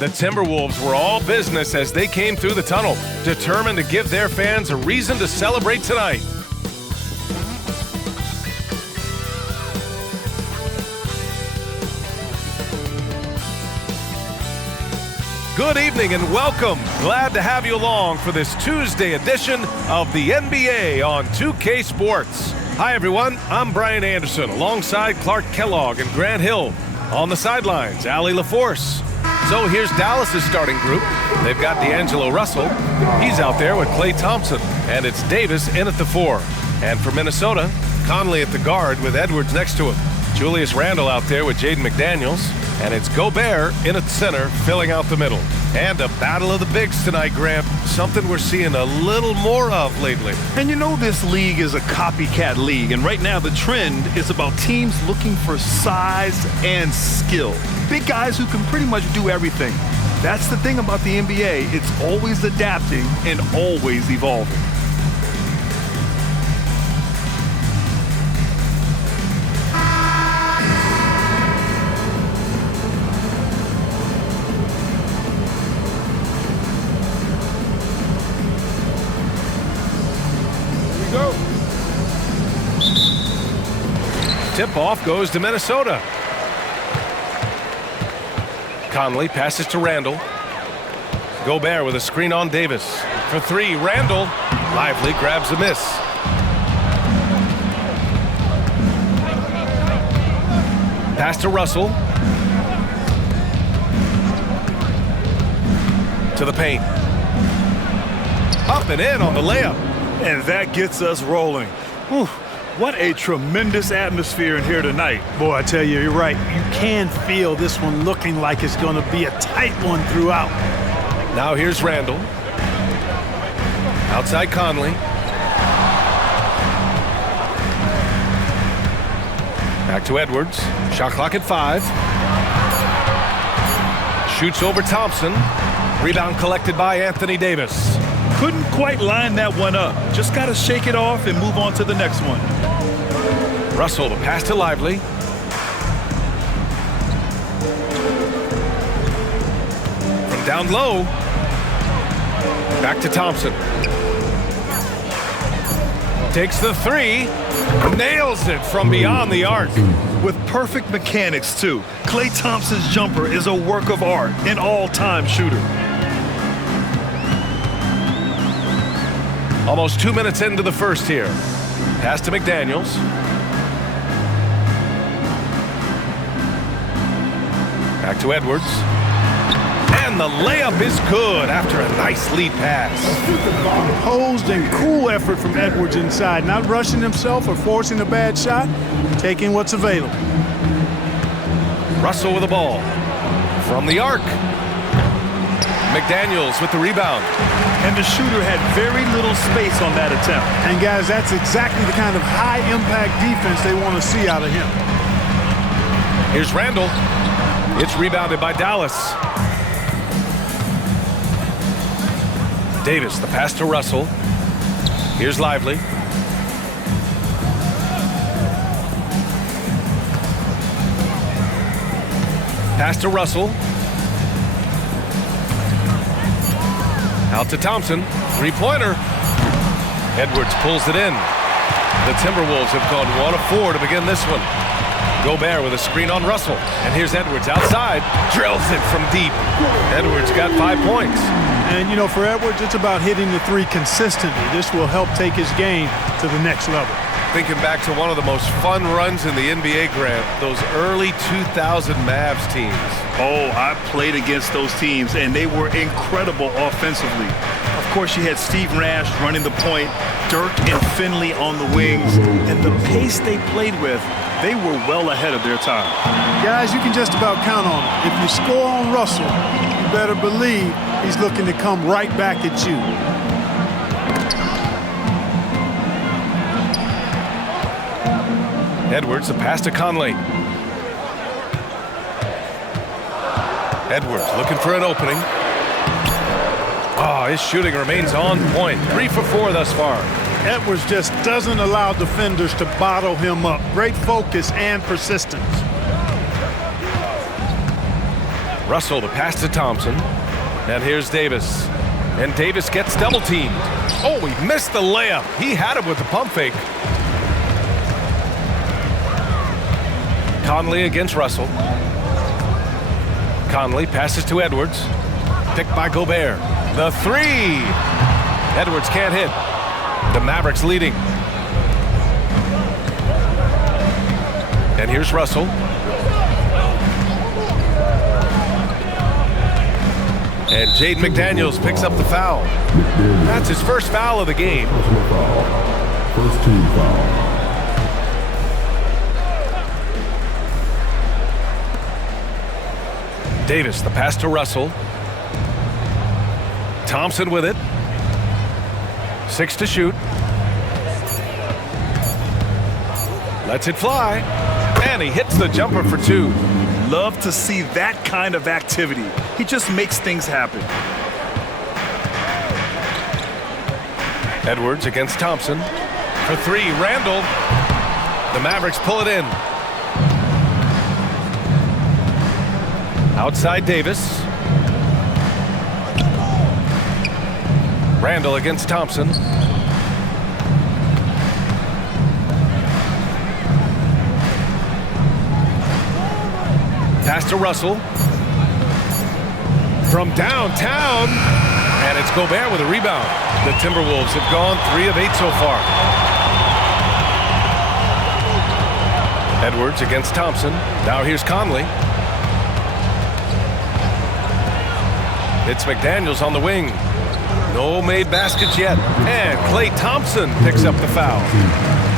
The Timberwolves were all business as they came through the tunnel, determined to give their fans a reason to celebrate tonight. Good evening and welcome. Glad to have you along for this Tuesday edition of the NBA on 2K Sports. Hi everyone, I'm Brian Anderson alongside Clark Kellogg and Grant Hill. On the sidelines, Allie LaForce. So here's Dallas's starting group. They've got D'Angelo Russell. He's out there with Klay Thompson. And it's Davis in at the 4. And for Minnesota, Conley at the guard with Edwards next to him. Julius Randle out there with Jaden McDaniels. And it's Gobert in at center, filling out the middle. And a battle of the bigs tonight, Grant. Something we're seeing a little more of lately. And you know this league is a copycat league, and right now the trend is about teams looking for size and skill. Big guys who can pretty much do everything. That's the thing about the NBA. It's always adapting and always evolving. Tip-off goes to Minnesota. Conley passes to Randle. Gobert with a screen on Davis. For 3, Randle. Lively grabs a miss. Pass to Russell. To the paint. Up and in on the layup. And that gets us rolling. Whew. What a tremendous atmosphere in here tonight. Boy, I tell you, you're right. You can feel this one looking like it's going to be a tight one throughout. Now here's Randle. Outside Conley. Back to Edwards. Shot clock at 5. Shoots over Thompson. Rebound collected by Anthony Davis. Couldn't quite line that one up. Just got to shake it off and move on to the next one. Russell, the pass to Lively. From down low. Back to Thompson. Takes the 3. Nails it from beyond the arc. With perfect mechanics, too. Klay Thompson's jumper is a work of art, an all-time shooter. Almost 2 minutes into the first here. Pass to McDaniels. Back to Edwards. And the layup is good after a nice lead pass. Composed and cool effort from Edwards inside. Not rushing himself or forcing a bad shot. Taking what's available. Russell with the ball. From the arc. McDaniels with the rebound. And the shooter had very little space on that attempt. And guys, that's exactly the kind of high-impact defense they want to see out of him. Here's Randle. It's rebounded by Dallas. Davis, the pass to Russell. Here's Lively. Pass to Russell. Out to Thompson. 3-pointer. Edwards pulls it in. The Timberwolves have gone 1 of 4 to begin this one. Gobert with a screen on Russell. And here's Edwards outside. Drills it from deep. Edwards got 5 points. And, you know, for Edwards, it's about hitting the 3 consistently. This will help take his game to the next level. Thinking back to one of the most fun runs in the NBA, Grant, those early 2000 Mavs teams. Oh, I played against those teams, and they were incredible offensively. Of course, you had Steve Nash running the point, Dirk and Finley on the wings, and the pace they played with, they were well ahead of their time. Guys, you can just about count on it. If you score on Russell, you better believe he's looking to come right back at you. Edwards, the pass to Conley. Edwards looking for an opening. Oh, his shooting remains on point. 3 for 4 thus far. Edwards just doesn't allow defenders to bottle him up. Great focus and persistence. Russell to pass to Thompson. And here's Davis. And Davis gets double teamed. Oh, he missed the layup. He had it with the pump fake. Conley against Russell. Conley passes to Edwards. Picked by Gobert. The three. Edwards can't hit. The Mavericks leading. And here's Russell. And Jaden McDaniels picks up the foul. That's his first foul of the game. First team foul. Davis, the pass to Russell. Thompson with it. 6 to shoot. Lets it fly. And he hits the jumper for 2. Love to see that kind of activity. He just makes things happen. Edwards against Thompson. For 3, Randall. The Mavericks pull it in. Outside Davis. Randall against Thompson. Pass to Russell. From downtown. And it's Gobert with a rebound. The Timberwolves have gone 3 of 8 so far. Edwards against Thompson. Now here's Conley. It's McDaniels on the wing. No made baskets yet. And Klay Thompson picks up the foul.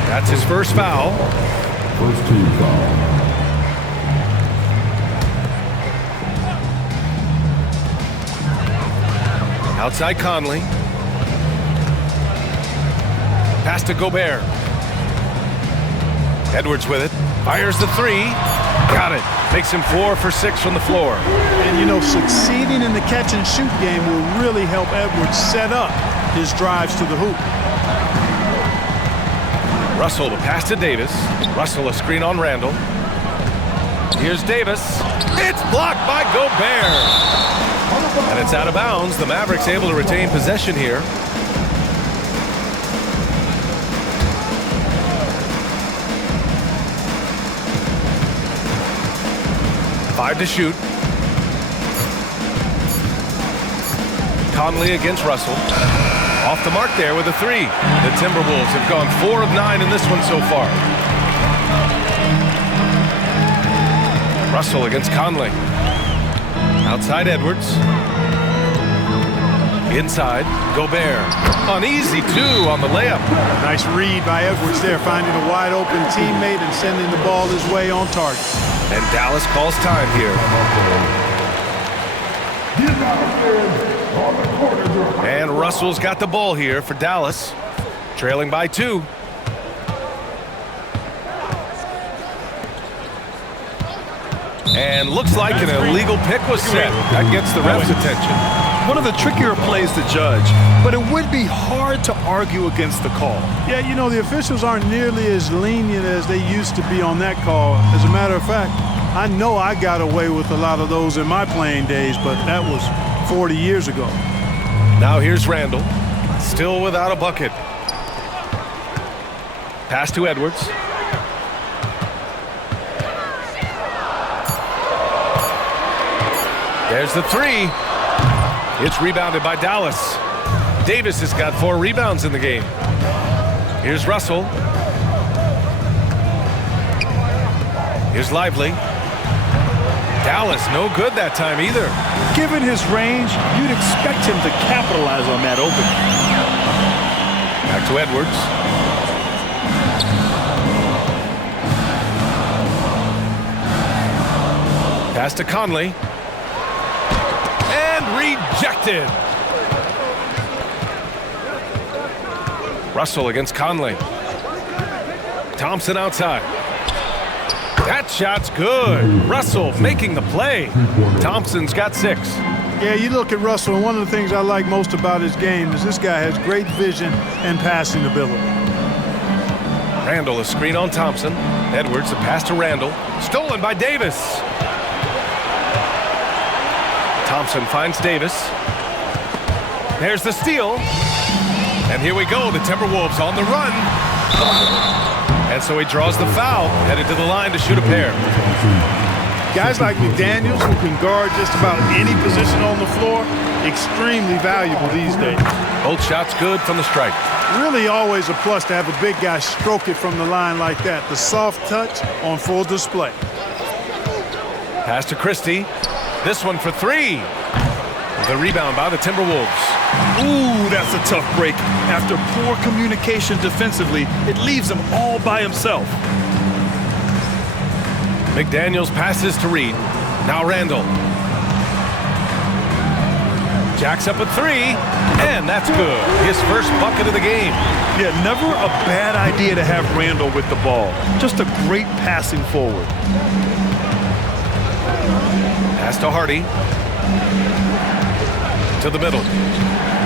That's his first foul. First team foul. Outside Conley. Pass to Gobert. Edwards with it. Fires the 3. Got it. Makes him 4 for 6 from the floor. And, you know, succeeding in the catch-and-shoot game will really help Edwards set up his drives to the hoop. Russell to pass to Davis. Russell a screen on Randall. Here's Davis. It's blocked by Gobert. And it's out of bounds. The Mavericks able to retain possession here. Five to shoot. Conley against Russell. Off the mark there with a 3. The Timberwolves have gone 4 of 9 in this one so far. Russell against Conley. Outside Edwards. Inside, Gobert. An easy 2 on the layup. Nice read by Edwards there, finding a wide-open teammate and sending the ball his way on target. And Dallas calls time here. And Russell's got the ball here for Dallas. Trailing by 2. And looks like an illegal pick was set. That gets the ref's attention. One of the trickier plays to judge, but it would be hard to argue against the call. Yeah, you know, the officials aren't nearly as lenient as they used to be on that call. As a matter of fact, I know I got away with a lot of those in my playing days, but that was 40 years ago. Now here's Randall, still without a bucket. Pass to Edwards. There's the 3. It's rebounded by Dallas. Davis has got 4 rebounds in the game. Here's Russell. Here's Lively. Dallas no good that time either. Given his range, you'd expect him to capitalize on that opening. Back to Edwards. Pass to Conley. And rejected. Russell against Conley. Thompson outside. That shot's good. Russell making the play. Thompson's got 6. Yeah, you look at Russell, and one of the things I like most about his game is this guy has great vision and passing ability. Randall a screen on Thompson. Edwards a pass to Randall. Stolen by Davis. Thompson finds Davis. There's the steal. And here we go, the Timberwolves on the run. And so he draws the foul, headed to the line to shoot a pair. Guys like McDaniels, who can guard just about any position on the floor, extremely valuable these days. Both shots good from the stripe. Really always a plus to have a big guy stroke it from the line like that. The soft touch on full display. Pass to Christie. This one for three. The rebound by the Timberwolves. Ooh, that's a tough break. After poor communication defensively, it leaves him all by himself. McDaniels passes to Reed. Now Randall. Jacks up a three, and that's good. His first bucket of the game. Yeah, never a bad idea to have Randall with the ball. Just a great passing forward. Pass to Hardy. To the middle.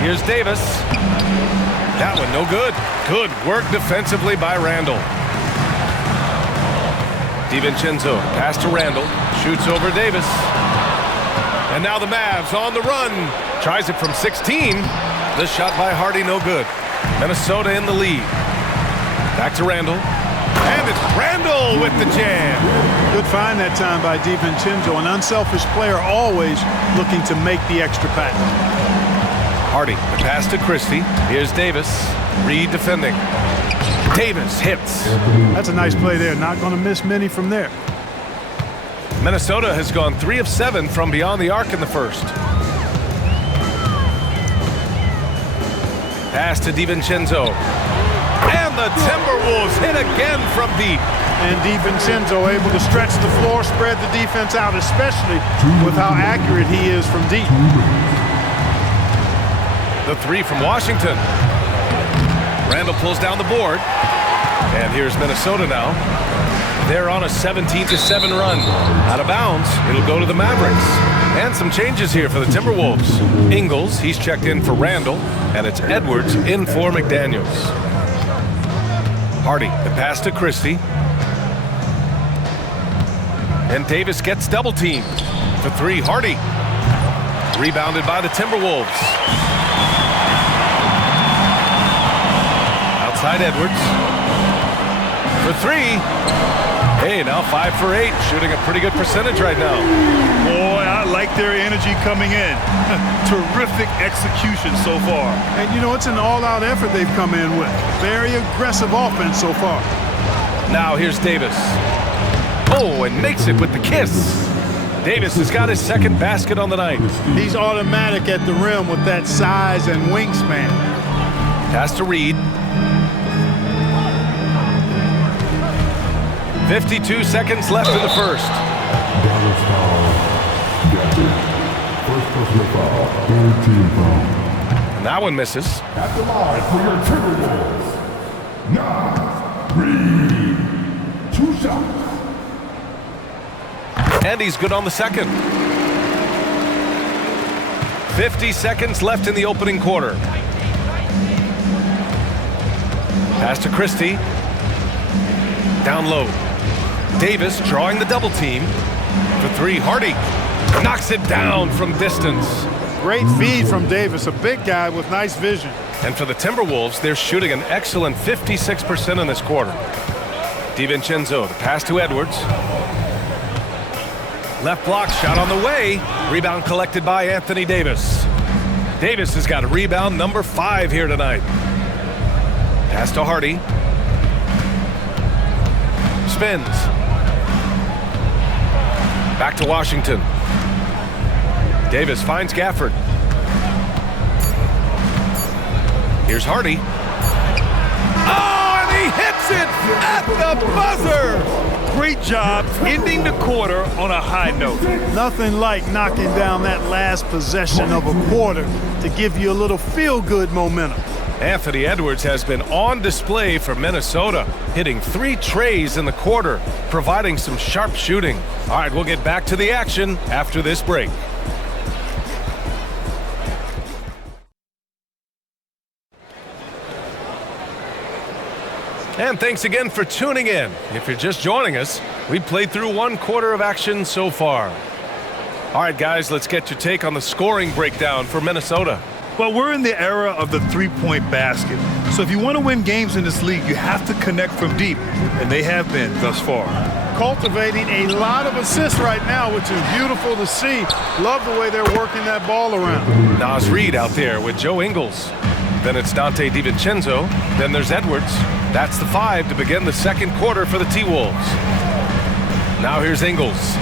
Here's Davis. That one no good. Good work defensively by Randall. DiVincenzo pass to Randall. Shoots over Davis. And now the Mavs on the run. Tries it from 16. This shot by Hardy no good. Minnesota in the lead. Back to Randall. And it's Randall with the jam. Good find that time by DiVincenzo. An unselfish player always looking to make the extra pass. Hardy, the pass to Christie. Here's Davis. Reed defending. Davis hits. That's a nice play there. Not going to miss many from there. Minnesota has gone 3 of 7 from beyond the arc in the first. Pass to DiVincenzo. And the Timberwolves hit again from deep. And DiVincenzo able to stretch the floor, spread the defense out, especially with how accurate he is from deep. The three from Washington. Randall pulls down the board. And here's Minnesota now. They're on a 17-7 run. Out of bounds, it'll go to the Mavericks. And some changes here for the Timberwolves. Ingles, he's checked in for Randall. And it's Edwards in for McDaniels. Hardy, the pass to Christie. And Davis gets double teamed. For three, Hardy. Rebounded by the Timberwolves. Outside Edwards. For three. Hey, now 5 for 8. Shooting a pretty good percentage right now. Boy, I like their energy coming in. Terrific execution so far. And you know, it's an all-out effort they've come in with. Very aggressive offense so far. Now here's Davis. Oh, and makes it with the kiss. Davis has got his second basket on the night. He's automatic at the rim with that size and wingspan. Pass to Reed. 52 seconds left in the first. Dallas foul. Got it. First personal foul. Third team foul. And that one misses. At the line for your Timberwolves. 9, 3, 2 shots. And he's good on the second. 50 seconds left in the opening quarter. Pass to Christie. Down low. Davis drawing the double team. For three, Hardy knocks it down from distance. Great feed from Davis, a big guy with nice vision. And for the Timberwolves, they're shooting an excellent 56% in this quarter. DiVincenzo, the pass to Edwards. Left block shot on the way. Rebound collected by Anthony Davis. Davis has got a rebound number 5 here tonight. Pass to Hardy. Spins. Back to Washington. Davis finds Gafford. Here's Hardy. Oh, and he hits it at the buzzer! Great job ending the quarter on a high note. Nothing like knocking down that last possession of a quarter to give you a little feel-good momentum. Anthony Edwards has been on display for Minnesota, hitting 3 trays in the quarter, providing some sharp shooting. All right, we'll get back to the action after this break. And thanks again for tuning in. If you're just joining us, we played through 1 quarter of action so far. All right, guys, let's get your take on the scoring breakdown for Minnesota. Well, we're in the era of the three-point basket. So if you want to win games in this league, you have to connect from deep, and they have been thus far. Cultivating a lot of assists right now, which is beautiful to see. Love the way they're working that ball around. Nas Reed out there with Joe Ingles. Then it's Dante DiVincenzo. Then there's Edwards. That's the 5 to begin the second quarter for the T-Wolves. Now here's Ingles.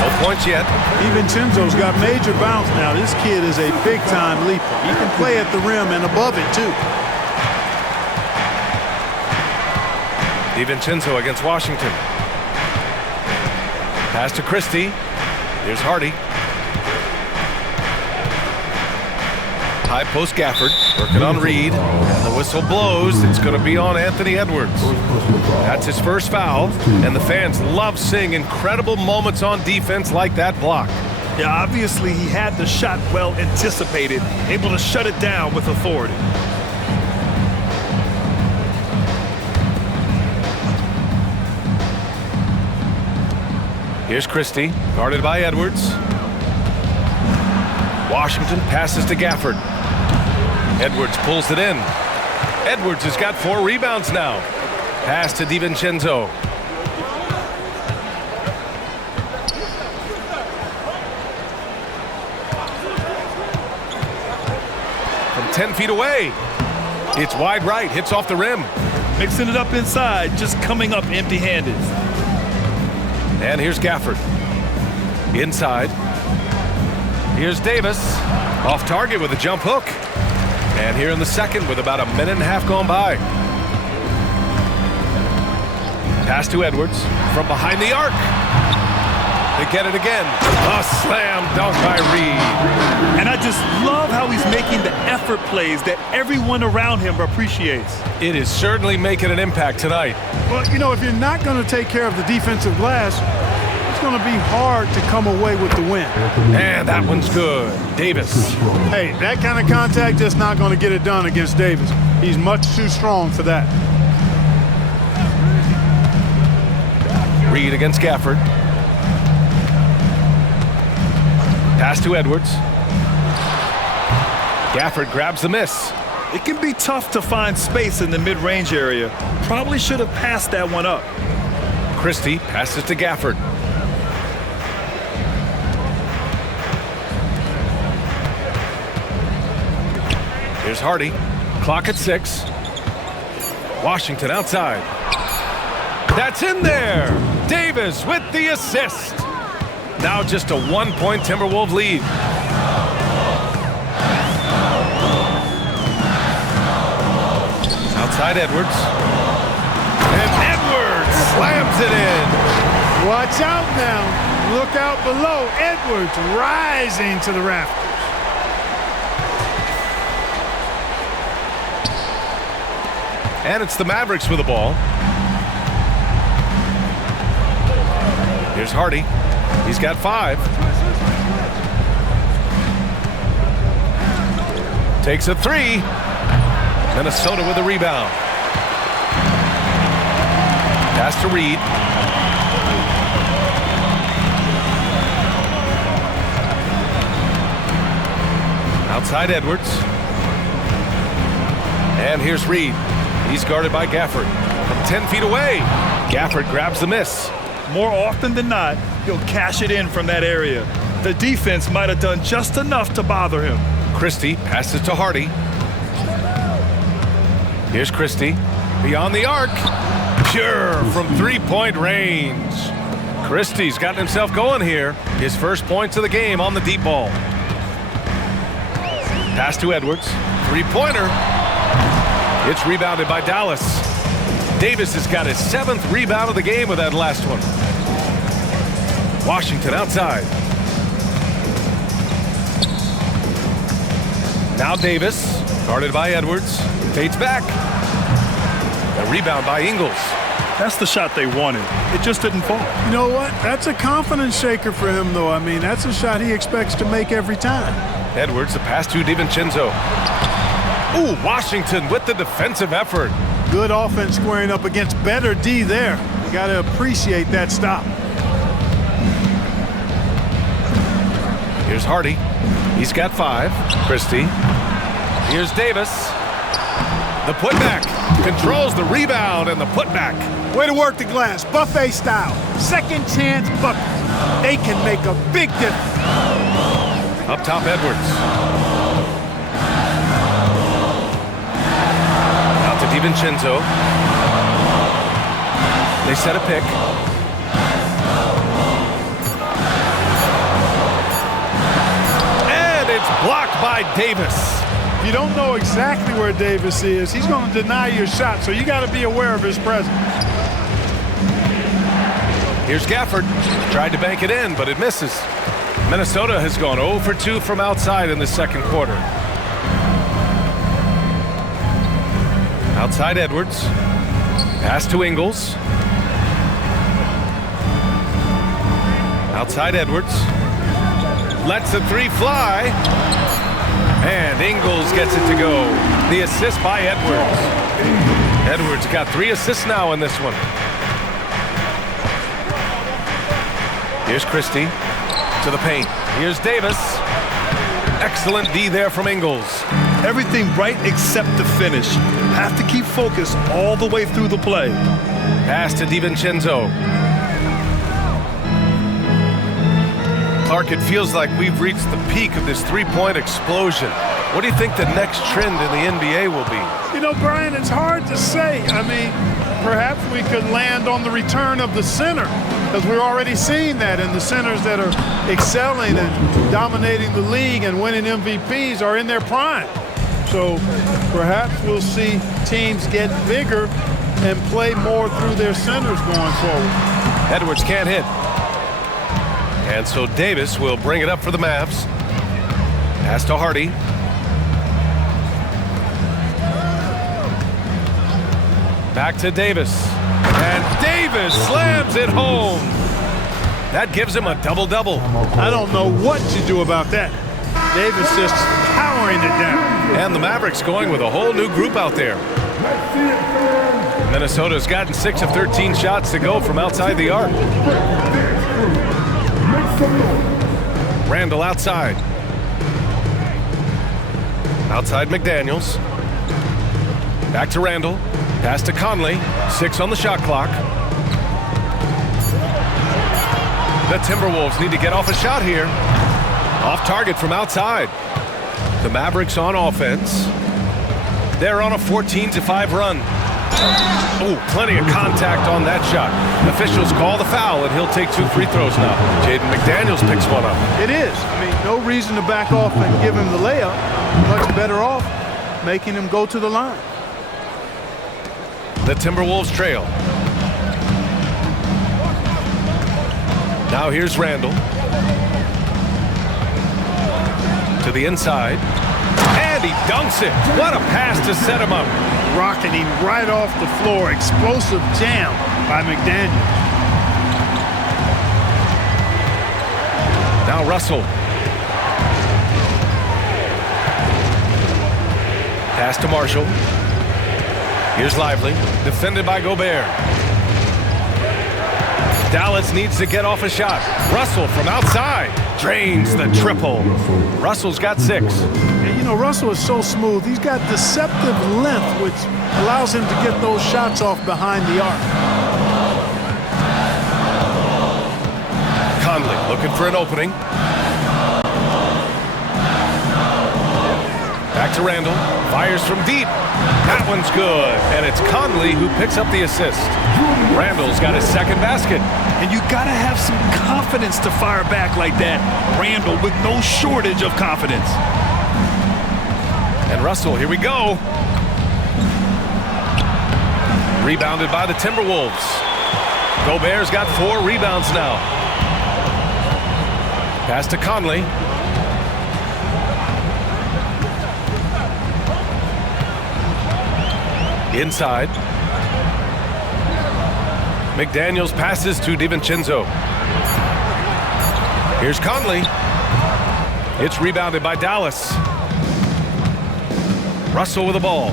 No points yet. DiVincenzo's got major bounce now. This kid is a big-time leaper. He can play at the rim and above it, too. DiVincenzo against Washington. Pass to Christie. Here's Hardy. High post Gafford. Working on Reed. And the whistle blows. It's going to be on Anthony Edwards. That's his first foul. And the fans love seeing incredible moments on defense like that block. Yeah, obviously he had the shot well anticipated, able to shut it down with authority. Here's Christie, guarded by Edwards. Washington passes to Gafford. Edwards pulls it in. Edwards has got 4 rebounds now. Pass to DiVincenzo. From 10 feet away. It's wide right, hits off the rim. Mixing it up inside, just coming up empty-handed. And here's Gafford. Inside. Here's Davis. Off target with a jump hook. And here in the second with about a minute and a half gone by. Pass to Edwards from behind the arc. They get it again. A slam dunk by Reed. And I just love how he's making the effort plays that everyone around him appreciates. It is certainly making an impact tonight. Well, you know, if you're not going to take care of the defensive glass, it's going to be hard to come away with the win. And that one's good. Davis. Hey, that kind of contact just not going to get it done against Davis. He's much too strong for that. Reed against Gafford. Pass to Edwards. Gafford grabs the miss. It can be tough to find space in the mid-range area. Probably should have passed that one up. Christie passes to Gafford. Here's Hardy. Clock at 6. Washington outside. That's in there. Davis with the assist. Now just a 1-point Timberwolves lead. Outside Edwards. And Edwards slams it in. Watch out now. Look out below. Edwards rising to the rafters. And it's the Mavericks with the ball. Here's Hardy. He's got 5. Takes a 3. Minnesota with a rebound. Pass to Reed. Outside Edwards. And here's Reed. He's guarded by Gafford. From 10 feet away, Gafford grabs the miss. More often than not, he'll cash it in from that area. The defense might have done just enough to bother him. Christie passes to Hardy. Here's Christie. Beyond the arc. Pure from 3-point range. Christie's gotten himself going here. His first points of the game on the deep ball. Pass to Edwards. 3-pointer. It's rebounded by Dallas. Davis has got his 7th rebound of the game with that last one. Washington outside. Now Davis, guarded by Edwards, fades back. A rebound by Ingles. That's the shot they wanted. It just didn't fall. You know what? That's a confidence shaker for him, though. I mean, that's a shot he expects to make every time. Edwards, the pass to DiVincenzo. Ooh, Washington with the defensive effort. Good offense squaring up against better D there. You got to appreciate that stop. Here's Hardy. He's got 5. Christie. Here's Davis. The putback. Controls the rebound and the putback. Way to work the glass, buffet style. Second chance buckets. They can make a big difference. Up top, Edwards. Out to DiVincenzo. They set a pick. And it's blocked by Davis. You don't know exactly where Davis is. He's going to deny your shot, so you got to be aware of his presence. Here's Gafford. Tried to bank it in, but it misses. Minnesota has gone 0 for 2 from outside in the second quarter. Outside Edwards. Pass to Ingles. Outside Edwards. Lets the 3 fly. And Ingles gets it to go. The assist by Edwards. Edwards got 3 assists now in this one. Here's Christie to the paint. Here's Davis. Excellent D there from Ingles. Everything right except the finish. Have to keep focused all the way through the play. Pass to DiVincenzo. Clark, it feels like we've reached the peak of this three-point explosion. What do you think the next trend in the NBA will be? You know, Brian, it's hard to say. I mean, perhaps we could land on the return of the center, because we're already seeing that, and the centers that are excelling and dominating the league and winning MVPs are in their prime. So perhaps we'll see teams get bigger and play more through their centers going forward. Edwards can't hit. And so Davis will bring it up for the Mavs. Pass to Hardy. Back to Davis. And Davis slams it home. That gives him a double-double. I don't know what you do about that. Davis just powering it down. And the Mavericks going with a whole new group out there. Minnesota's gotten 6 of 13 shots to go from outside the arc. Randall outside. Outside McDaniels. Back to Randall. Pass to Conley. 6 on the shot clock. The Timberwolves need to get off a shot here. Off target from outside. The Mavericks on offense. They're on a 14-5 run. Oh, plenty of contact on that shot. Officials call the foul, and he'll take 2 free throws now. Jaden McDaniels picks one up. It is. I mean, no reason to back off and give him the layup. Much better off making him go to the line. The Timberwolves trail. Now here's Randall. To the inside. And he dunks it. What a pass to set him up. Rocketing right off the floor. Explosive jam by McDaniels. Now Russell. Pass to Marshall. Here's Lively. Defended by Gobert. Dallas needs to get off a shot. Russell from outside. Drains the triple. Russell's got 6. And you know, Russell is so smooth. He's got deceptive length, which allows him to get those shots off behind the arc. Conley looking for an opening. Back to Randall. Fires from deep. That one's good. And it's Conley who picks up the assist. Randall's got his second basket. And you got to have some confidence to fire back like that. Randall with no shortage of confidence. And Russell, here we go. Rebounded by the Timberwolves. Gobert's got 4 rebounds now. Pass to Conley. Inside. McDaniels passes to DiVincenzo. Here's Conley. It's rebounded by Dallas. Russell with the ball.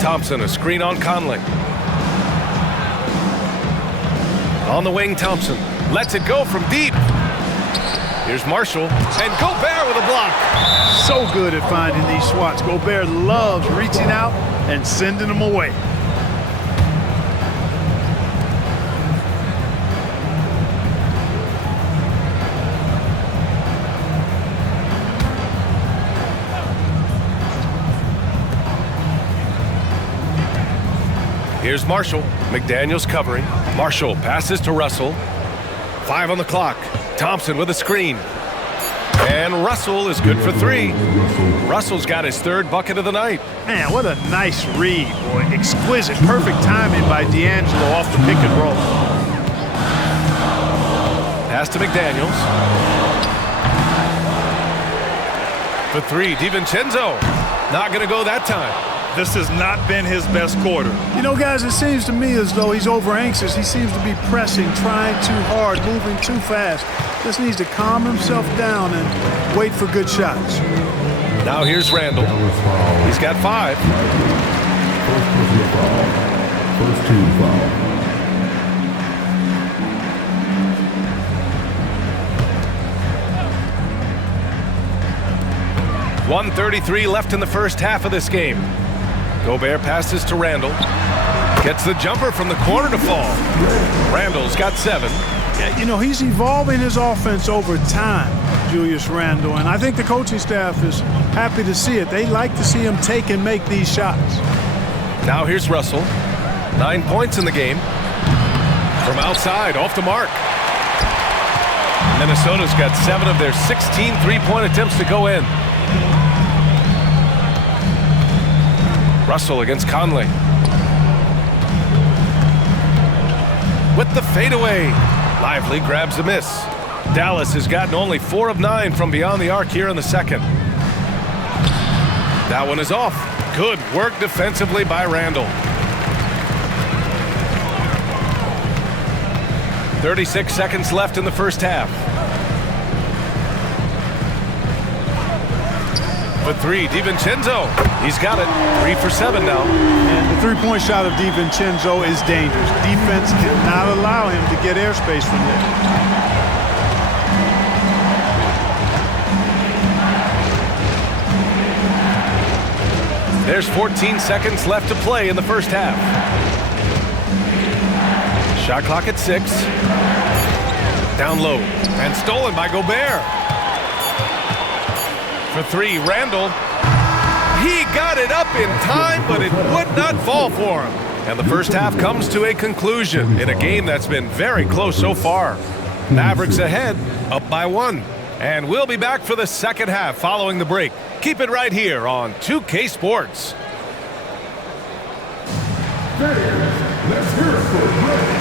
Thompson, a screen on Conley. On the wing, Thompson. Lets it go from deep. Here's Marshall, and Gobert with a block. So good at finding these swats. Gobert loves reaching out and sending them away. Here's Marshall. McDaniels covering. Marshall passes to Russell. 5 on the clock. Thompson with a screen. And Russell is good for 3. Russell's got his 3rd bucket of the night. Man, what a nice read, boy. Exquisite, perfect timing by D'Angelo off the pick and roll. Pass to McDaniels. For 3, DiVincenzo. Not going to go that time. This has not been his best quarter. You know, guys, it seems to me as though he's over-anxious. He seems to be pressing, trying too hard, moving too fast. Just needs to calm himself down and wait for good shots. Now here's Randall. He's got 5. First personal foul. First team foul. 1:33 left in the first half of this game. Gobert passes to Randall. Gets the jumper from the corner to fall. Randall's got 7. Yeah, you know, he's evolving his offense over time, Julius Randle, and I think the coaching staff is happy to see it. They like to see him take and make these shots. Now here's Russell. 9 points in the game. From outside, off the mark. Minnesota's got 7 of their 16 three-point attempts to go in. Russell against Conley. With the fadeaway. Lively grabs the miss. Dallas has gotten only 4 of 9 from beyond the arc here in the second. That one is off. Good work defensively by Randall. 36 seconds left in the first half. For 3, DiVincenzo. He's got it. 3 for 7 now. And the three-point shot of DiVincenzo is dangerous. Defense cannot allow him to get airspace from there. There's 14 seconds left to play in the first half. Shot clock at 6. Down low. And stolen by Gobert. For 3, Randall. He got it up in time, but it would not fall for him. And the first half comes to a conclusion in a game that's been very close so far. Mavericks ahead, up by 1. And we'll be back for the second half following the break. Keep it right here on 2K Sports. Let's hear it for Ray.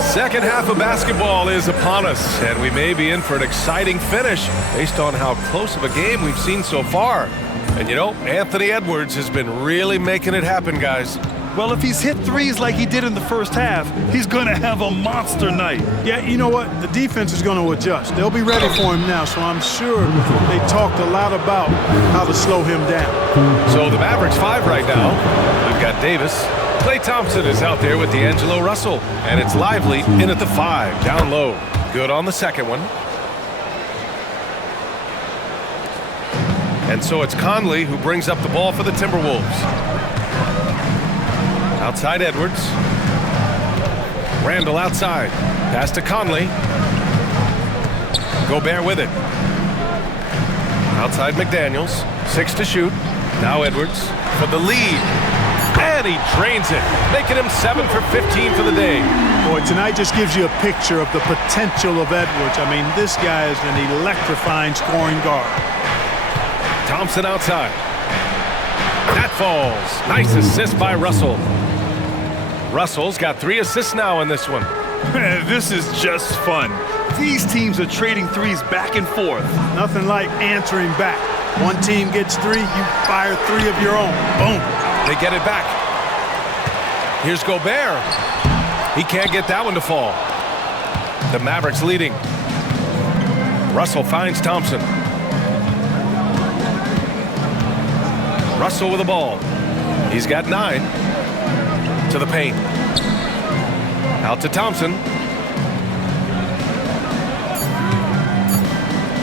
Second half of basketball is upon us, and we may be in for an exciting finish based on how close of a game we've seen so far. And you know, Anthony Edwards has been really making it happen, guys. Well, if he's hit threes like he did in the first half, he's going to have a monster night. Yeah, you know what? The defense is going to adjust. They'll be ready for him now, so I'm sure they talked a lot about how to slow him down. So the Mavericks 5 right now. We've got Davis. Klay Thompson is out there with D'Angelo Russell. And it's Lively in at the 5, down low. Good on the second one. And so it's Conley who brings up the ball for the Timberwolves. Outside Edwards. Randall outside. Pass to Conley. Gobert with it. Outside McDaniels. 6 to shoot. Now Edwards for the lead. And he drains it, making him 7 for 15 for the day. Boy, tonight just gives you a picture of the potential of Edwards. I mean, this guy is an electrifying scoring guard. Thompson outside. That falls. Nice assist by Russell. Russell's got 3 assists now in this one. This is just fun. These teams are trading threes back and forth. Nothing like answering back. One team gets 3, you fire 3 of your own. Boom. They get it back. Here's Gobert. He can't get that one to fall. The Mavericks leading. Russell finds Thompson. Russell with the ball. He's got 9. To the paint. Out to Thompson.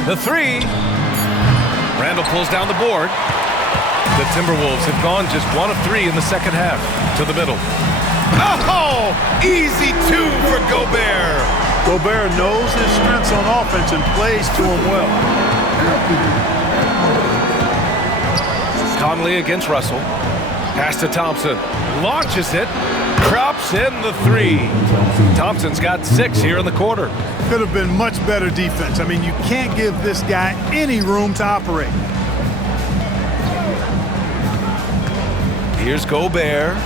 The 3. Randall pulls down the board. The Timberwolves have gone just 1 of 3 in the second half. To the middle. Oh! Easy 2 for Gobert. Gobert knows his strengths on offense and plays to him well. Conley against Russell. Pass to Thompson. Launches it. Drops in the 3. Thompson's got 6 here in the quarter. Could have been much better defense. I mean, you can't give this guy any room to operate. Here's Gobert.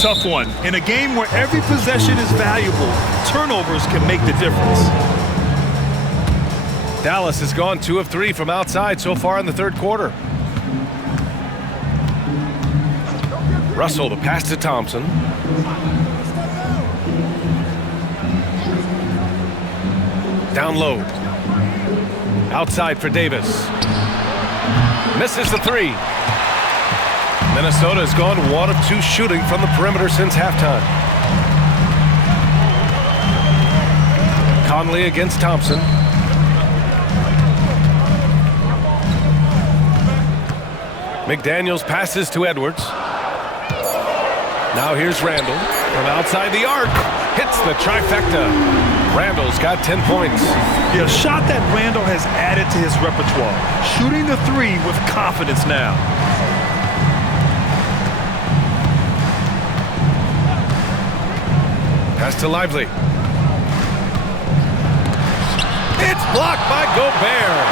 Tough one. In a game where every possession is valuable, turnovers can make the difference. Dallas has gone 2 of 3 from outside so far in the third quarter. Russell, the pass to Thompson. Down low. Outside for Davis. Misses the 3. Minnesota has gone 1 of 2 shooting from the perimeter since halftime. Conley against Thompson. McDaniels passes to Edwards. Now here's Randall from outside the arc. Hits the trifecta. Randall's got 10 points. Yeah, a shot that Randall has added to his repertoire. Shooting the 3 with confidence now. Pass to Lively. It's blocked by Gobert.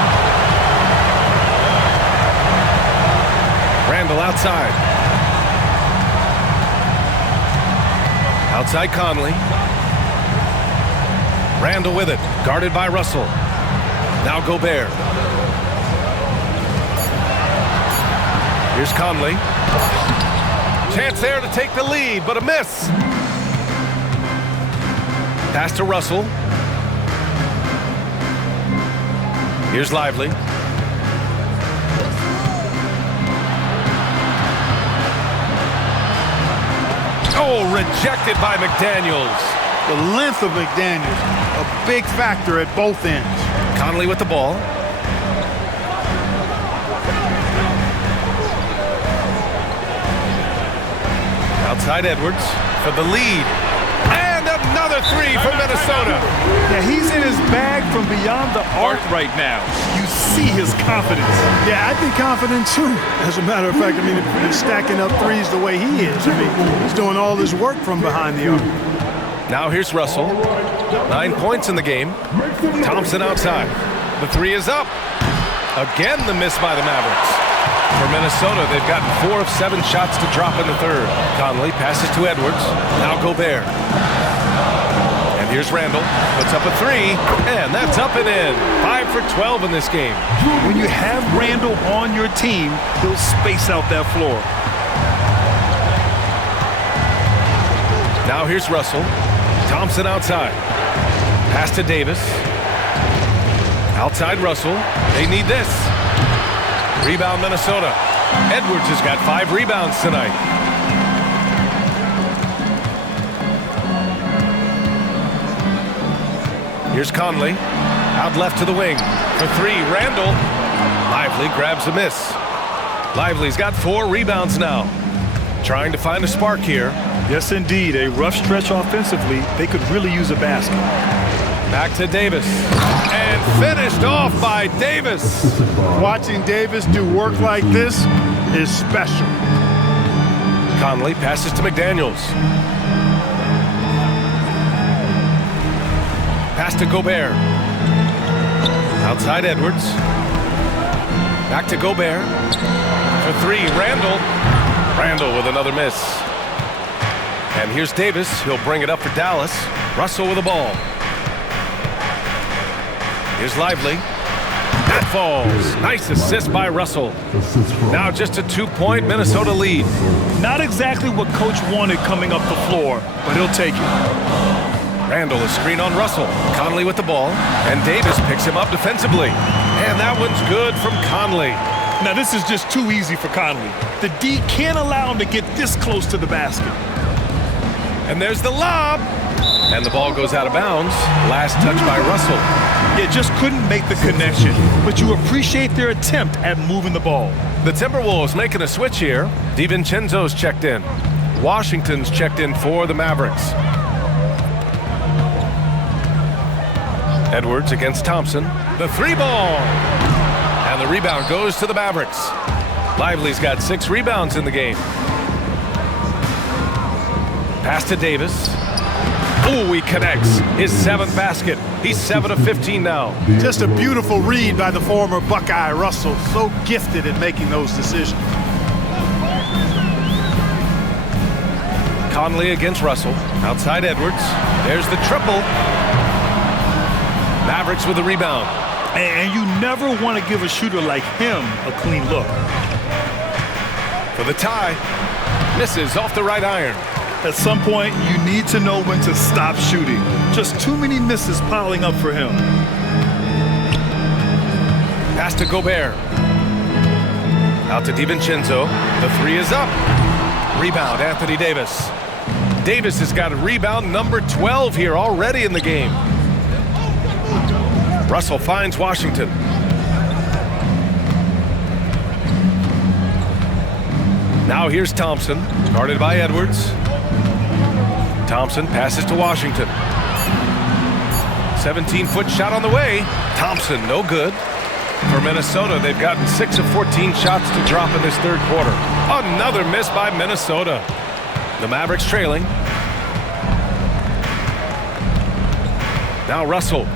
Randall outside. Outside Conley. Randall with it. Guarded by Russell. Now Gobert. Here's Conley. Chance there to take the lead, but a miss. Pass to Russell. Here's Lively. Oh, rejected by McDaniels. The length of McDaniels, a big factor at both ends. Conley with the ball. Outside Edwards for the lead. And another 3 for Minnesota. Yeah, he's in his bag from beyond the arc right now. You see his confidence. Yeah, I'd be confident too. As a matter of fact, I mean, if he's stacking up 3s the way he is. I mean, he's doing all this work from behind the arc. Now here's Russell. 9 points in the game. Thompson outside. The 3 is up. Again, the miss by the Mavericks. For Minnesota, they've gotten 4 of 7 shots to drop in the third. Conley passes to Edwards. Now Gobert. And here's Randall. Puts up a 3, and that's up and in. 5 for 12 in this game. When you have Randall on your team, he'll space out that floor. Now here's Russell. Thompson outside. Pass to Davis. Outside Russell. They need this. Rebound Minnesota. Edwards has got 5 rebounds tonight. Here's Conley. Out left to the wing. For 3, Randall. Lively grabs a miss. Lively's got 4 rebounds now. Trying to find a spark here. Yes, indeed. A rough stretch offensively. They could really use a basket. Back to Davis. And finished off by Davis. Watching Davis do work like this is special. Conley passes to McDaniels. Pass to Gobert. Outside Edwards. Back to Gobert. For three, Randall. Randall with another miss. And here's Davis. He'll bring it up for Dallas. Russell with the ball. Here's Lively. That falls. Nice assist by Russell. Now just a 2-point Minnesota lead. Not exactly what Coach wanted coming up the floor, but he'll take it. Randall is screen on Russell. Conley with the ball. And Davis picks him up defensively. And that one's good from Conley. Now this is just too easy for Conley. The D can't allow him to get this close to the basket. And there's the lob. And the ball goes out of bounds. Last touch by Russell. Yeah, just couldn't make the connection. But you appreciate their attempt at moving the ball. The Timberwolves making a switch here. DiVincenzo's checked in. Washington's checked in for the Mavericks. Edwards against Thompson. The three ball. And the rebound goes to the Mavericks. Lively's got 6 rebounds in the game. Pass to Davis. Ooh, he connects. His 7th basket. He's 7 of 15 now. Just a beautiful read by the former Buckeye Russell. So gifted at making those decisions. Conley against Russell. Outside Edwards. There's the triple. Mavericks with the rebound. And you never want to give a shooter like him a clean look. For the tie. Misses off the right iron. At some point, you need to know when to stop shooting. Just too many misses piling up for him. Pass to Gobert. Out to DiVincenzo. The three is up. Rebound, Anthony Davis. Davis has got a rebound number 12 here already in the game. Russell finds Washington. Now here's Thompson, guarded by Edwards. Thompson passes to Washington. 17-foot shot on the way. Thompson, no good. For Minnesota, they've gotten 6 of 14 shots to drop in this third quarter. Another miss by Minnesota. The Mavericks trailing. Now Russell.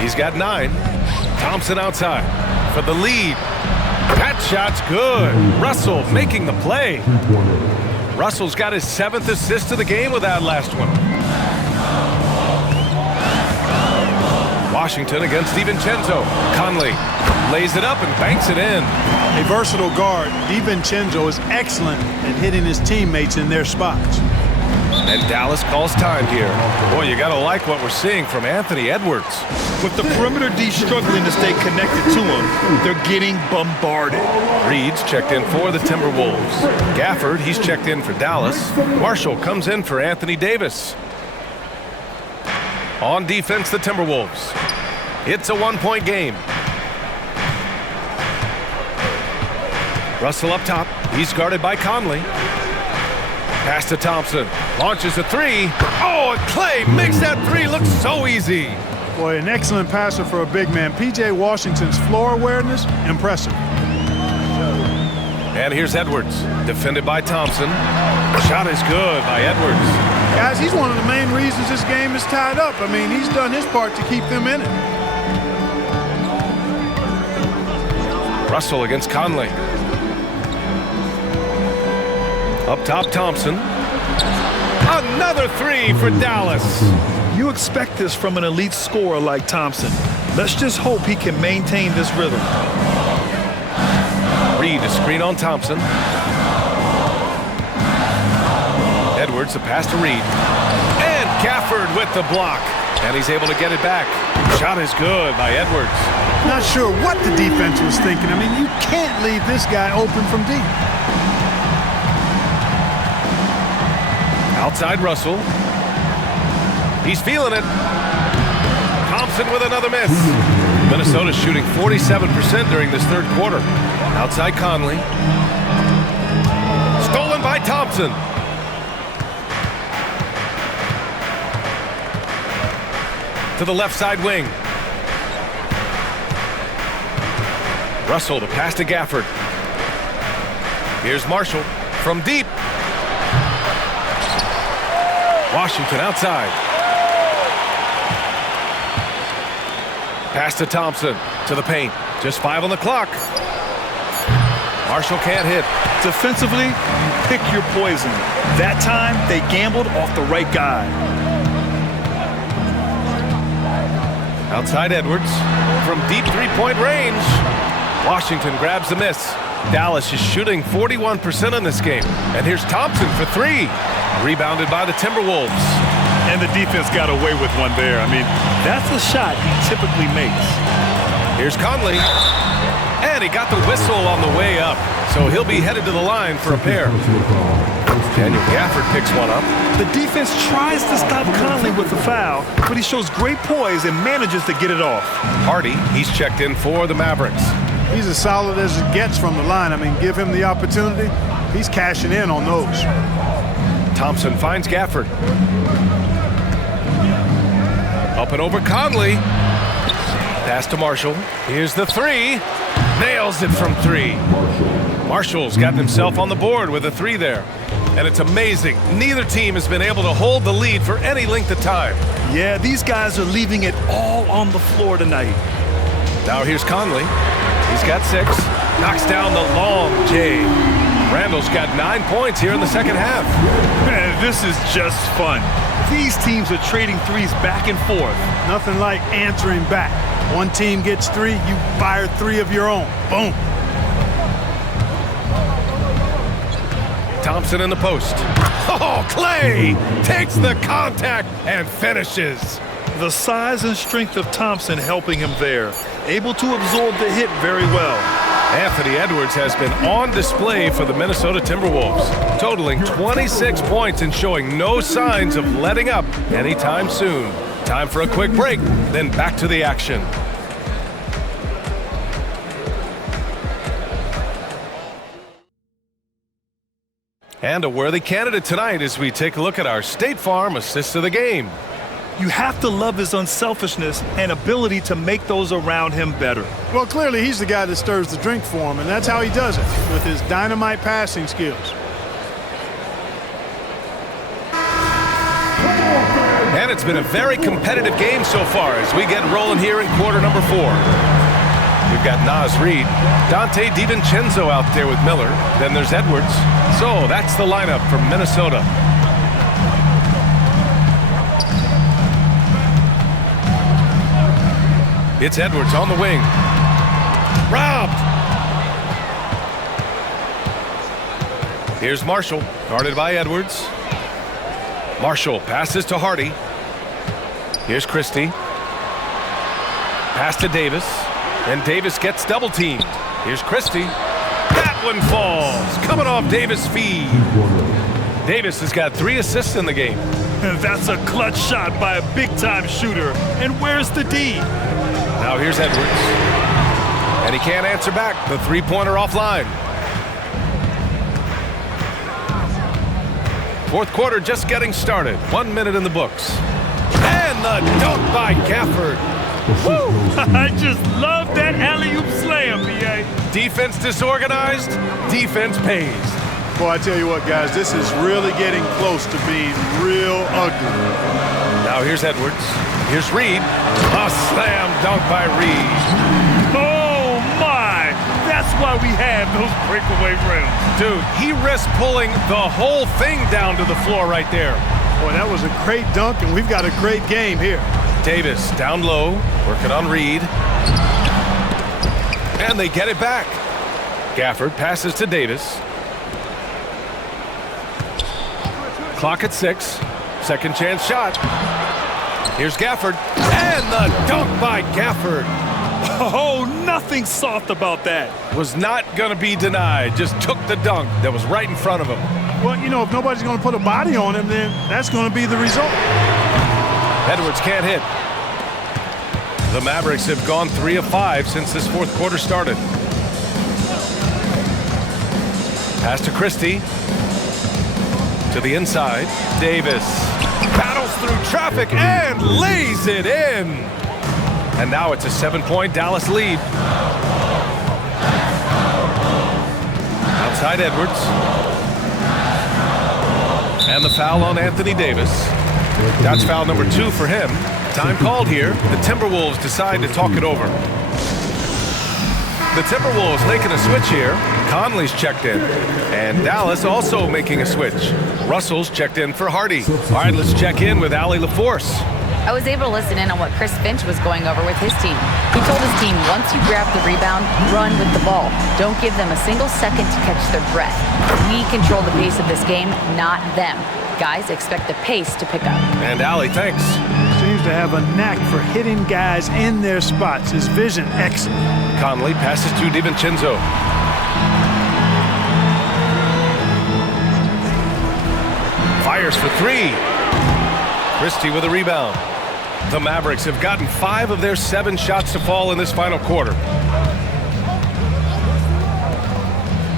He's got 9. Thompson outside for the lead. That shot's good. Russell making the play. Russell's got his 7th assist of the game with that last one. Washington against DiVincenzo. Conley lays it up and banks it in. A versatile guard, DiVincenzo is excellent at hitting his teammates in their spots. And Dallas calls time here. Boy, you gotta like what we're seeing from Anthony Edwards. With the perimeter D struggling to stay connected to him, they're getting bombarded. Reed's checked in for the Timberwolves. Gafford, he's checked in for Dallas. Marshall comes in for Anthony Davis. On defense, the Timberwolves. It's a 1-point game. Russell up top. He's guarded by Conley. Pass to Thompson. Launches a three. Oh, and Clay makes that three look so easy. Boy, an excellent passer for a big man. P.J. Washington's floor awareness, impressive. And here's Edwards, defended by Thompson. Shot is good by Edwards. Guys, he's one of the main reasons this game is tied up. I mean, he's done his part to keep them in it. Russell against Conley. Up top, Thompson. Another three for Dallas. You expect this from an elite scorer like Thompson. Let's just hope he can maintain this rhythm. Reed, a screen on Thompson. Edwards, a pass to Reed. And Gafford with the block. And he's able to get it back. Shot is good by Edwards. Not sure what the defense was thinking. I mean, you can't leave this guy open from deep. Outside Russell. He's feeling it. Thompson with another miss. Minnesota's shooting 47% during this third quarter. Outside Conley. Stolen by Thompson. To the left side wing. Russell to pass to Gafford. Here's Marshall from deep. Washington outside. Pass to Thompson, to the paint. Just 5 on the clock. Marshall can't hit. Defensively, you pick your poison. That time, they gambled off the right guy. Outside Edwards from deep three-point range. Washington grabs the miss. Dallas is shooting 41% in this game. And here's Thompson for 3. Rebounded by the Timberwolves. And the defense got away with one there. I mean, that's the shot he typically makes. Here's Conley. And he got the whistle on the way up. So he'll be headed to the line for a pair. Daniel Gafford picks one up. The defense tries to stop Conley with the foul, but he shows great poise and manages to get it off. Hardy, he's checked in for the Mavericks. He's as solid as it gets from the line. I mean, give him the opportunity. He's cashing in on those. Thompson finds Gafford. Up and over Conley. Pass to Marshall. Here's the 3. Nails it from 3. Marshall's gotten himself on the board with a 3 there. And it's amazing. Neither team has been able to hold the lead for any length of time. Yeah, these guys are leaving it all on the floor tonight. Now here's Conley. He's got 6. Knocks down the long J. Randall's got 9 points here in the second half. Man, this is just fun. These teams are trading threes back and forth. Nothing like answering back. One team gets 3, you fire 3 of your own. Boom. Thompson in the post. Oh, Clay takes the contact and finishes. The size and strength of Thompson helping him there. Able to absorb the hit very well. Anthony Edwards has been on display for the Minnesota Timberwolves, totaling 26 points and showing no signs of letting up anytime soon. Time for a quick break, then back to the action. And a worthy candidate tonight as we take a look at our State Farm assist of the game. You have to love his unselfishness and ability to make those around him better. Well, clearly he's the guy that stirs the drink for him, and that's how he does it, with his dynamite passing skills. And it's been a very competitive game so far as we get rolling here in quarter number 4. We've got Naz Reid, Dante DiVincenzo out there with Miller. Then there's Edwards. So that's the lineup for Minnesota. It's Edwards on the wing. Robbed. Here's Marshall, guarded by Edwards. Marshall passes to Hardy. Here's Christie. Pass to Davis. And Davis gets double teamed. Here's Christie. That one falls. Coming off Davis' feed. Davis has got 3 assists in the game. That's a clutch shot by a big-time shooter. And where's the D? Now here's Edwards. And he can't answer back. The 3-pointer offline. Fourth quarter just getting started. 1 minute in the books. And the dunk by Gafford. Woo! I just love that alley-oop slam, B.A. Defense disorganized, defense pays. Boy, I tell you what, guys, this is really getting close to being real ugly. Now here's Edwards. Here's Reid. A slam dunk by Reid. Oh, my! That's why we have those breakaway rims. Dude, he risked pulling the whole thing down to the floor right there. Boy, that was a great dunk, and we've got a great game here. Davis down low, working on Reid. And they get it back. Gafford passes to Davis. Clock at 6. Second chance shot. Here's Gafford. And the dunk by Gafford. Oh, nothing soft about that. Was not going to be denied. Just took the dunk that was right in front of him. Well, you know, if nobody's going to put a body on him, then that's going to be the result. Edwards can't hit. The Mavericks have gone 3 of 5 since this fourth quarter started. Pass to Christie. To the inside. Davis battles through traffic and lays it in. And now it's a 7-point Dallas lead. Outside Edwards. And the foul on Anthony Davis. That's foul number 2 for him. Time called here. The Timberwolves decide to talk it over. The Timberwolves making a switch here. Conley's checked in. And Dallas also making a switch. Russell's checked in for Hardy. All right, let's check in with Allie LaForce. I was able to listen in on what Chris Finch was going over with his team. He told his team, once you grab the rebound, run with the ball. Don't give them a single second to catch their breath. We control the pace of this game, not them. Guys, expect the pace to pick up. And Allie, thanks. Seems to have a knack for hitting guys in their spots. His vision excellent. Conley passes to DiVincenzo. Fires for three. Christie with a rebound. The Mavericks have gotten 5 of their 7 shots to fall in this final quarter.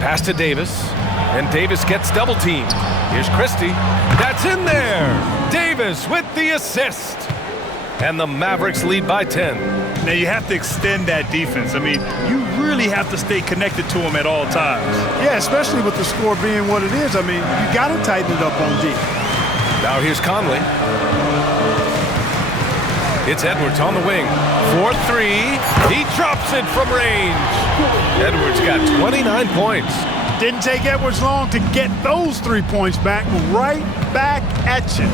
Pass to Davis, and Davis gets double teamed. Here's Christie. That's in there. Davis with the assist. And the Mavericks lead by 10. Now you have to extend that defense. I mean, you really have to stay connected to them at all times. Yeah, especially with the score being what it is. I mean, you got to tighten it up on D. Now here's Conley. It's Edwards on the wing. 4-3. He drops it from range. Edwards got 29 points. Didn't take Edwards long to get those 3 points back. Right back at you.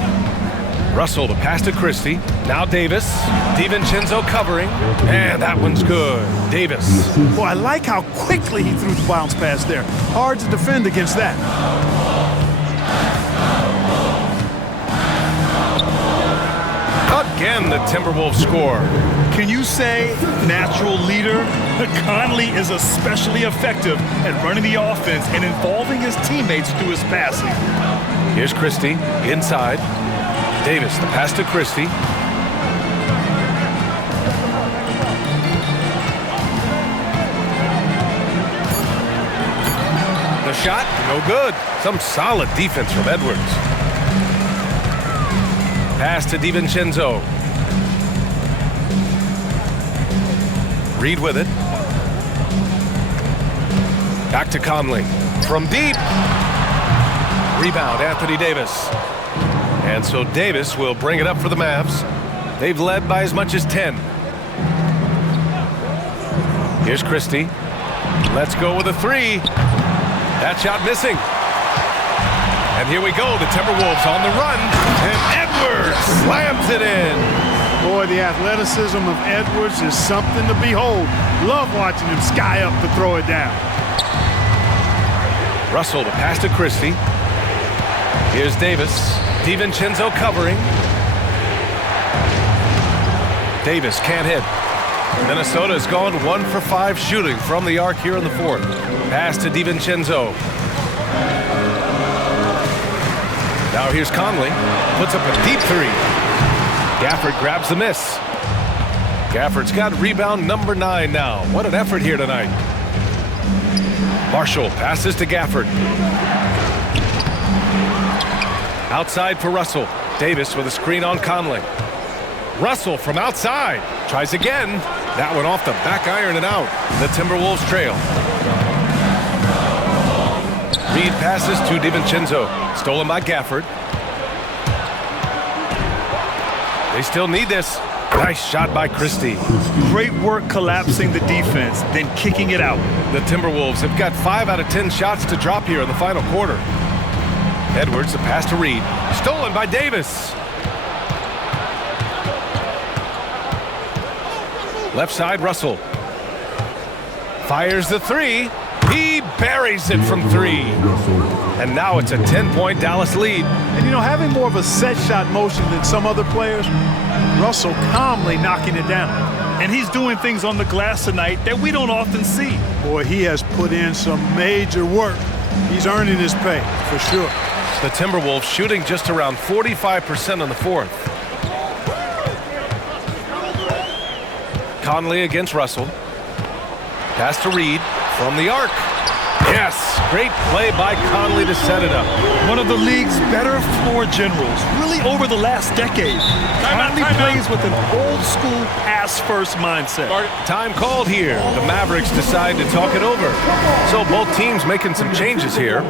Russell to pass to Christie. Now Davis. DiVincenzo covering. And that one's good. Davis. Boy, I like how quickly he threw the bounce pass there. Hard to defend against that. Again, the Timberwolves score. Can you say natural leader? Conley is especially effective at running the offense and involving his teammates through his passing. Here's Christie inside. Davis, the pass to Christie. The shot, no good. Some solid defense from Edwards. Pass to DiVincenzo. Reed with it. Back to Conley. From deep. Rebound, Anthony Davis. And so Davis will bring it up for the Mavs. They've led by as much as 10. Here's Christie. Let's go with a 3. That shot missing. And here we go, the Timberwolves on the run. And Edwards slams it in. Boy, the athleticism of Edwards is something to behold. Love watching him sky up to throw it down. Russell to pass to Christie. Here's Davis. DiVincenzo covering. Davis can't hit. Minnesota has gone 1 for 5 shooting from the arc here in the 4th. Pass to DiVincenzo. Now here's Conley. Puts up a deep 3. Gafford grabs the miss. Gafford's got rebound number 9 now. What an effort here tonight. Marshall passes to Gafford. Outside for Russell. Davis with a screen on Conley. Russell from outside. Tries again. That one off the back iron and out. The Timberwolves trail. Reed passes to DiVincenzo. Stolen by Gafford. They still need this. Nice shot by Christie. Great work collapsing the defense, then kicking it out. The Timberwolves have got 5 out of 10 shots to drop here in the final quarter. Edwards, the pass to Reed. Stolen by Davis. Left side, Russell. Fires the 3. He buries it from 3. And now it's a 10-point Dallas lead. And, you know, having more of a set shot motion than some other players, Russell calmly knocking it down. And he's doing things on the glass tonight that we don't often see. Boy, he has put in some major work. He's earning his pay, for sure. The Timberwolves shooting just around 45% in the 4th. Conley against Russell. Pass to Reed from the arc. Yes, great play by Conley to set it up. One of the league's better floor generals, really over the last decade. Conley plays with an old-school pass-first mindset. Time called here. The Mavericks decide to talk it over. So both teams making some changes here.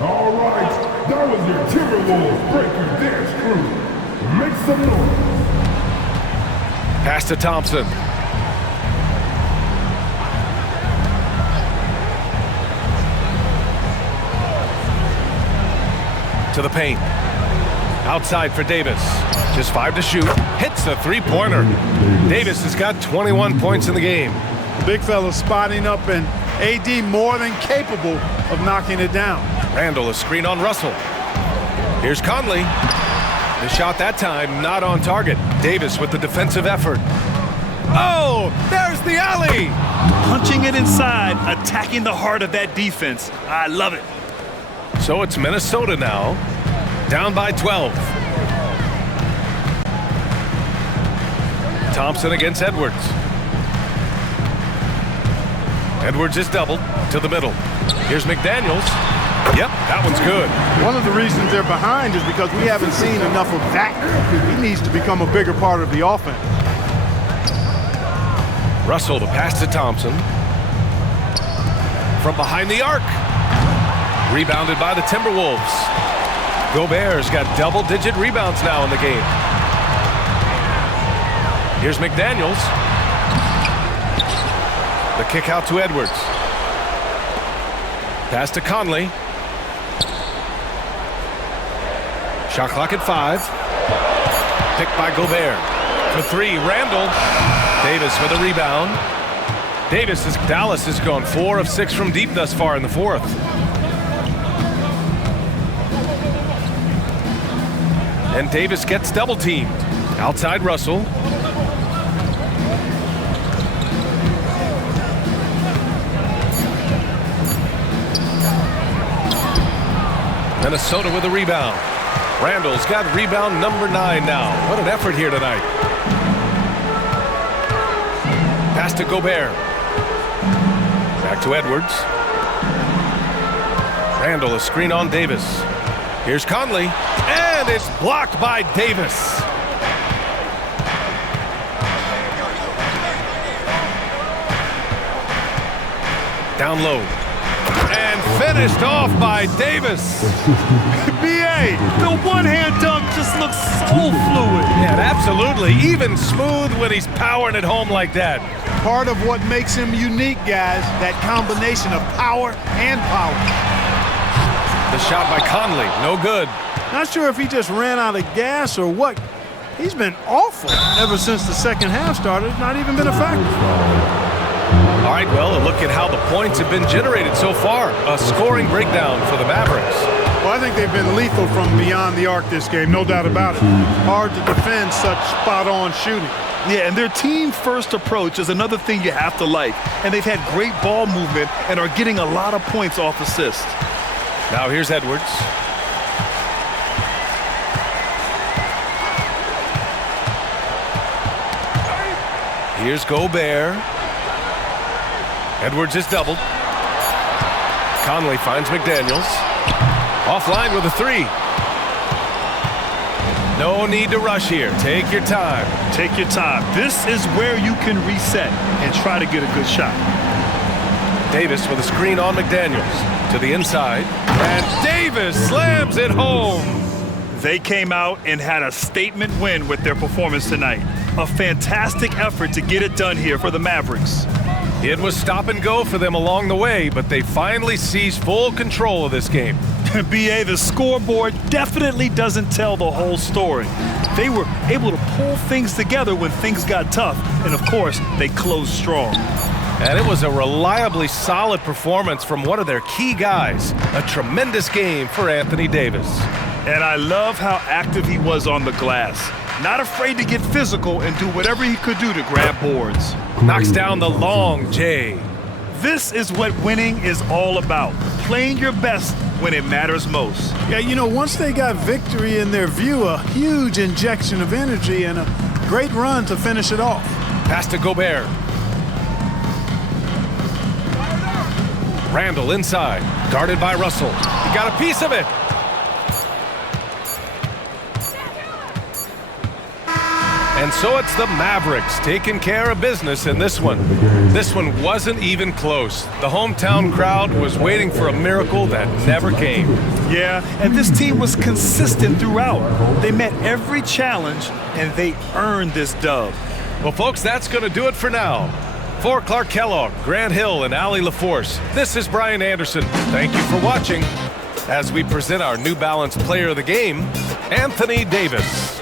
All right, that was your Timberwolves breaking dance crew. Make some noise. Pass to Thompson. To the paint. Outside for Davis. Just 5 to shoot. Hits the three-pointer. Davis has got 21 points in the game. Big fella spotting up, and AD more than capable of knocking it down. Randall, a screen on Russell. Here's Conley. The shot that time not on target. Davis with the defensive effort. Oh, there's the alley. Punching it inside, attacking the heart of that defense. I love it. So it's Minnesota now, down by 12. Thompson against Edwards. Edwards is doubled to the middle. Here's McDaniels. Yep, that one's good. One of the reasons they're behind is because we haven't seen enough of that. He needs to become a bigger part of the offense. Russell, the pass to Thompson. From behind the arc. Rebounded by the Timberwolves. Gobert's got double-digit rebounds now in the game. Here's McDaniels. The kick out to Edwards. Pass to Conley. Shot clock at 5. Picked by Gobert. For 3, Randall. Davis with a rebound. Dallas has gone 4 of 6 from deep thus far in the fourth. And Davis gets double teamed. Outside Russell. Minnesota with a rebound. Randall's got rebound number 9 now. What an effort here tonight. Pass to Gobert. Back to Edwards. Randall, a screen on Davis. Here's Conley. And it's blocked by Davis. Down low. And finished off by Davis. B.A., the one-hand dunk just looks so fluid. Yeah, absolutely. Even smooth when he's powering it home like that. Part of what makes him unique, guys, that combination of power and power. The shot by Conley, no good. Not sure if he just ran out of gas or what. He's been awful ever since the second half started. Not even been effective. All right, well, a look at how the points have been generated so far. A scoring breakdown for the Mavericks. Well, I think they've been lethal from beyond the arc this game, no doubt about it. Hard to defend such spot-on shooting. Yeah, and their team-first approach is another thing you have to like. And they've had great ball movement and are getting a lot of points off assists. Now here's Edwards. Here's Gobert. Edwards is doubled. Conley finds McDaniels. Offline with a 3. No need to rush here. Take your time. Take your time. This is where you can reset and try to get a good shot. Davis with a screen on McDaniels. To the inside. And Davis slams it home. They came out and had a statement win with their performance tonight. A fantastic effort to get it done here for the Mavericks. It was stop and go for them along the way, but they finally seized full control of this game. B.A., the scoreboard definitely doesn't tell the whole story. They were able to pull things together when things got tough, and of course, they closed strong. And it was a reliably solid performance from one of their key guys. A tremendous game for Anthony Davis. And I love how active he was on the glass. Not afraid to get physical and do whatever he could do to grab boards. Knocks down the long J. This is what winning is all about. Playing your best when it matters most. Yeah, you know, once they got victory in their view, a huge injection of energy and a great run to finish it off. Pass to Gobert. Randall inside, guarded by Russell. He got a piece of it. And so it's the Mavericks taking care of business in this one. This one wasn't even close. The hometown crowd was waiting for a miracle that never came. Yeah, and this team was consistent throughout. They met every challenge, and they earned this dub. Well, folks, that's going to do it for now. For Clark Kellogg, Grant Hill, and Allie LaForce, this is Brian Anderson. Thank you for watching as we present our New Balance Player of the Game, Anthony Davis.